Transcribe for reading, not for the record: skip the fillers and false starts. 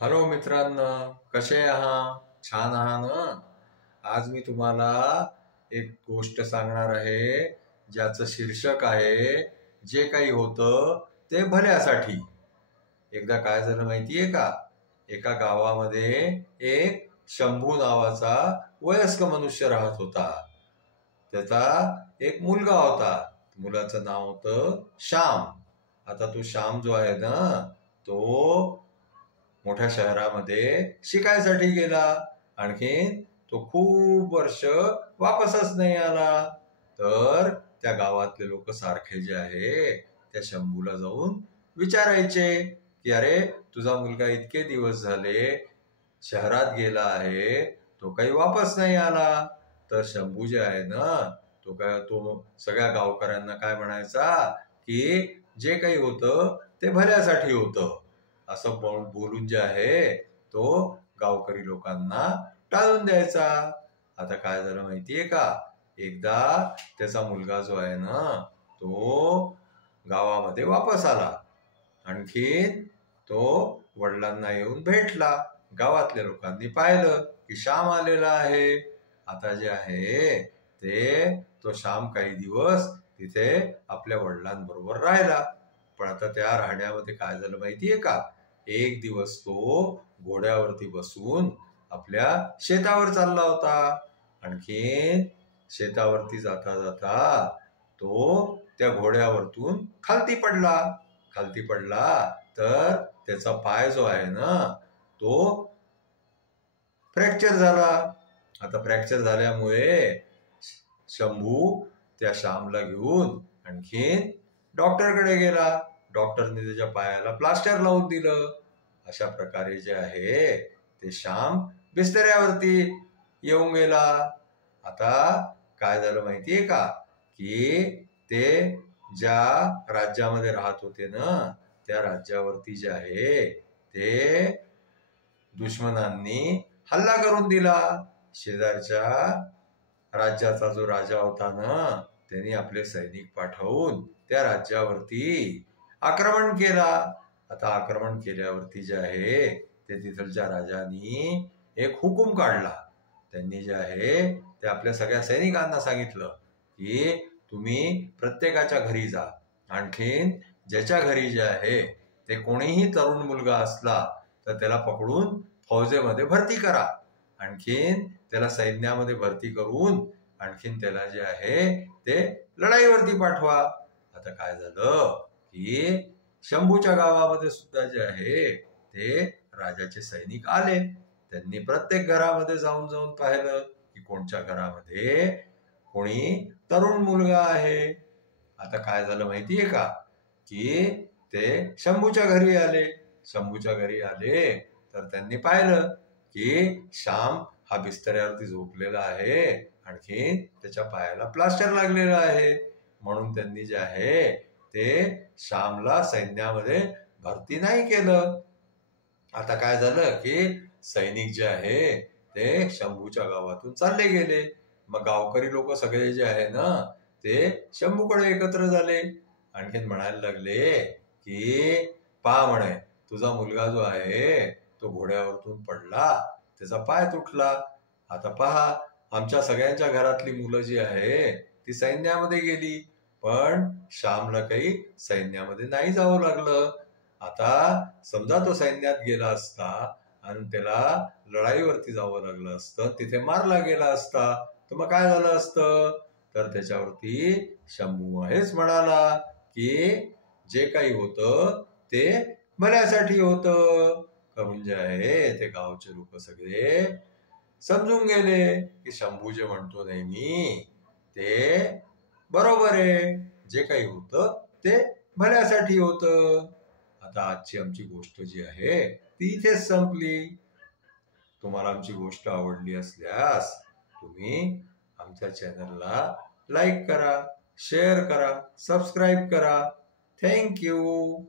Hello मित्रांनो, कसे आहात? छान आहात ना? आज मी तुम्हाला एक गोष्ट सांगणार आहे ज्याचं शीर्षक आहे जे काही होतं ते भल्यासाठी. एकदा काय झालं माहितीये का? एका गावामध्ये एक शंभू नावाचा वयस्क मनुष्य राहत होता. त्याचा एक मुलगा होता. मुलाचं नाव होतं श्याम. आता तो श्याम जो आहे ना, तो मोठ्या शहरामध्ये शिकायसाठी गेला. आणखीन तो खूप वर्ष वापसच नाही आला. तर त्या गावातले लोक सारखे जे आहे त्या शंभूला जाऊन विचारायचे की अरे, तुझा मुलगा इतके दिवस झाले शहरात गेला आहे, तो काही वापस नाही आला. तर शंभू जे आहे ना, तो सगळ्या गावकऱ्यांना काय म्हणायचा की जे काही होतं ते भल्यासाठी होतं, असं बोलून जे आहे तो गावकरी लोकांना टाळून द्यायचा. आता काय झालं माहितीये का? एकदा त्याचा मुलगा जो आहे ना, तो गावामध्ये वापस आला. आणखीन तो वडिलांना येऊन भेटला. गावातल्या लोकांनी पाहिलं की श्याम आलेला आहे. आता जे आहे तो श्याम काही दिवस तिथे आपल्या वडिलांबरोबर राहिला. पण आता त्या राहण्यामध्ये काय झालं माहितीये का? एक दिवस तो घोड्यावरती बसून आपल्या शेतावर चालला होता. आणखीन शेतावरती जाता जाता तो त्या घोड्यावरतून खालती पडला. तर त्याचा पाय जो आहे ना, तो फ्रॅक्चर झाला. आता फ्रॅक्चर झाल्यामुळे शंभू त्या श्यामला घेऊन आणखीन डॉक्टरकडे गेला. डॉक्टरने त्याच्या पायाला प्लास्टर लावून दिलं. अशा प्रकारे जे आहे ते श्याम बिस्तऱ्यावरती येऊन गेला. आता काय झालं माहितीये का? की ते ज्या राज्यामध्ये राहत होते ना, त्या राज्यावरती जे आहे ते दुश्मनांनी हल्ला करून दिला. शेजारच्या राज्याचा जो राजा होता ना, त्यांनी आपले सैनिक पाठवून त्या राज्यावरती आक्रमण केला. आता आक्रमण केल्यावरती जे आहे ते तिथलच्या राजांनी एक हुकूम काढला. त्यांनी जे आहे ते आपल्या सगळ्या सैनिकांना सांगितलं की तुम्ही प्रत्येकाच्या घरी जा. आणखीन ज्याच्या घरी जे आहे ते कोणीही तरुण मुलगा असला तर त्याला पकडून फौजेमध्ये भरती करा. आणखीन त्याला सैन्यामध्ये भरती करून आणखीन त्याला जे आहे ते लढाईवरती पाठवा. आता काय झालं की शंभूच्या गावामध्ये सुद्धा जे आहे ते राजाचे सैनिक आले. त्यांनी प्रत्येक घरामध्ये जाऊन पाहिलं की कोणत्या घरामध्ये कोणी तरुण मुलगा आहे. आता काय झालं माहितीये का? की ते शंभूच्या घरी आले. तर त्यांनी पाहिलं की श्याम हा बिस्तऱ्यावरती झोपलेला आहे. आणखी त्याच्या पायाला प्लास्टर लागलेला आहे. म्हणून त्यांनी जे आहे ते श्यामला सैन्यामध्ये भरती नाही केलं. आता काय झालं की सैनिक जे आहे ते शंभूच्या गावातून चालले गेले. मग गावकरी लोक सगळे जे आहे ना ते शंभूकडे एकत्र झाले. आणखीन म्हणायला लागले की पहा म्हणे, तुझा मुलगा जो आहे तो घोड्यावरतून पडला, त्याचा पाय तुटला. आता पहा, आमच्या सगळ्यांच्या घरातली मुलं जी आहे ती सैन्यामध्ये गेली, पण श्यामला काही सैन्यामध्ये नाही जावं लागलं. आता समजा तो सैन्यात गेला असता आणि त्याला लढाईवरती जावं लागलं असतं, तिथे मारला गेला असता, तर मग काय झालं असतं? तर त्याच्यावरती शंभू हेच म्हणाला की जे काही होतं ते भल्यासाठी होतं. करून जे आहे ते गावचे लोक सगळे समजून गेले की शंभू जे म्हणतो नेहमी ते बरोबर आहे. जे काही होतं ते भल्यासाठी होतं. आता आजची आमची गोष्ट जी आहे ती इथेच संपली. तुम्हाला आमची गोष्ट आवडली असल्यास तुम्ही आमच्या चॅनलला लाईक करा, शेअर करा, सबस्क्राईब करा. Thank you.